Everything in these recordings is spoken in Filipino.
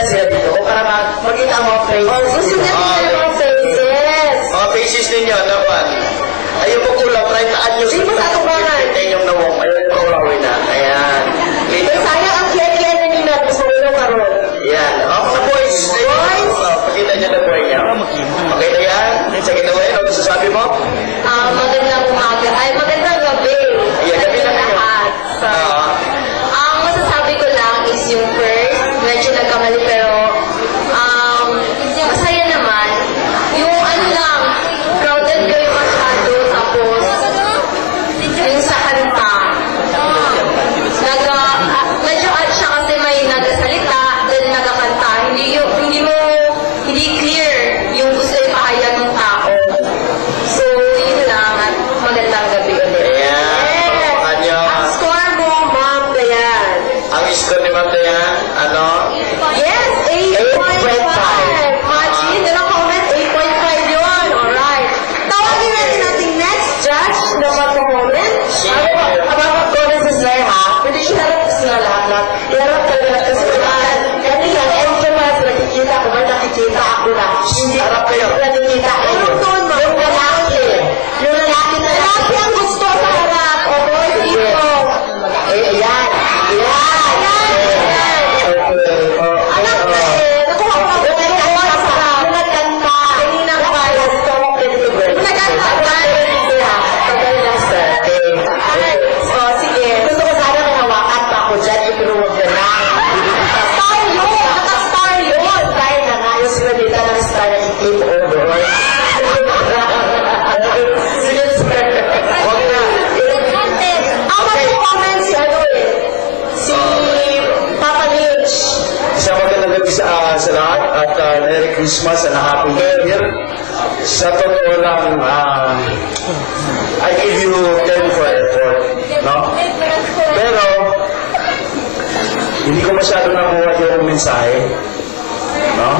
na sila dito para makita ang mga faces. Gusto niya tingnan ang mga faces. Mga faces ninyo, naman. Ayun po kulang, traitaan nyo Di ba sa tubangan? yung nawong. Ayun po, Huawei na. Ayan. Pero sayang ang kiyan-kiyan na nila. Gusto ko lang karoon. Ayan. Mga boys. Boys? Pakita nyo na boy niya. Okay na yan? Sige na boy. Ano sasabi mo? Magandang umaga. Ay, magandang gabi. Ayan, gabi na kayo. Ang masasabi ko lang is yung first, medyo nagkamali pero masaya naman. Yung ano lang, crowded kayo masyado tapos yung sa kanta. Medyo odd siya kasi may nagasalita, then nagakanta. Hindi clear yung gusto ipahayag ng tao. So, yun lang at magandang gabi ulit. Ayan. Ano? Ang score mo, Ma'am Dayan. Ang score ni Ma'am Dayan, ano? Yes, 8.5. Machi, na comment, 8.5 yun. Alright. Tawagin natin nating next judge na mag-comment. Ang mga comments is there, ha? Pwede siya harap sila lahat. Iharap ka lahat kasi kanina, enjoy nakikita ko ba nakikita ako na. Hindi Harap kayo. nakikita ko. Yung lalaki. Yung lalaki na lalaki ang gusto sa harap. O boy, dito. Ayan. Anak na nakuha ko ang nagkanta. Kanina ko kaya nagkanta. Sige. Gusto ko sana may hawakan pa ako dyan. Ipinuwag na lang. Star yun. Naka-star yun. Dahil na nga yung sila dito ng star na i-flip over. Sige, sir. Huwag na. Ang mag-comment si ano eh. Si Papa Mitch. Isang magandang gabi sa lahat at Merry Christmas and Happy New Year. Sa totoo lang, I give you 10 for effort, no? Pero, hindi ko masyado nakuha yung mensahe, no?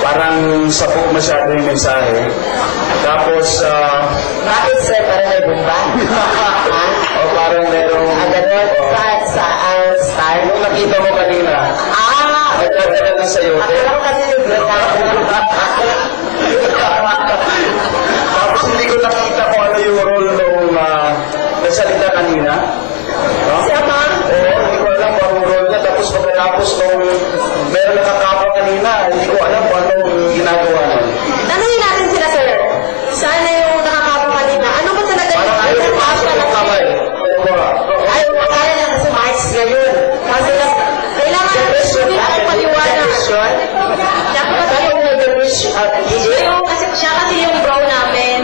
Parang sapok masyado yung mensahe. Tapos, Bakit sir? Parang may bumba. o parang merong... Ganun. Sa star. Yung nakita mo kanina, nagkakaroon na sa'yo. Akala ko kasi yung Tapos hindi ko nakita kung ano yung role nung nagsalita kanina. No? Si Ama? Oo, hindi ko alam kung anong role niya. Tapos pagkatapos nung meron nakakapa kanina, hindi ko alam kung anong ginagawa nun. Tanungin natin sila sir. Sana yung nakakapa kanina. Ano ba talaga Parang ayaw ko pasok yung kamay. Ay, kaya lang kasi March ngayon. Kasi kailangan hindi tayo paliwanag. Dapat kasi yung kasi siya kasi yung bro namin.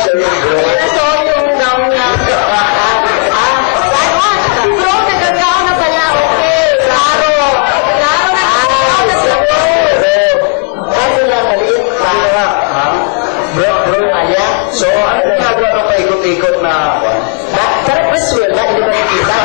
Siya yung bro. So, yung gown na. Si bro, nagagaw na pala. Okay. Klaro. Klaro na nagagaw na si bro. Kasi lang, maliit pa. Bro, Alia. So, ano ginagawa ng paikot-ikot na... Parang press wheel ba? Hindi ba nakikita?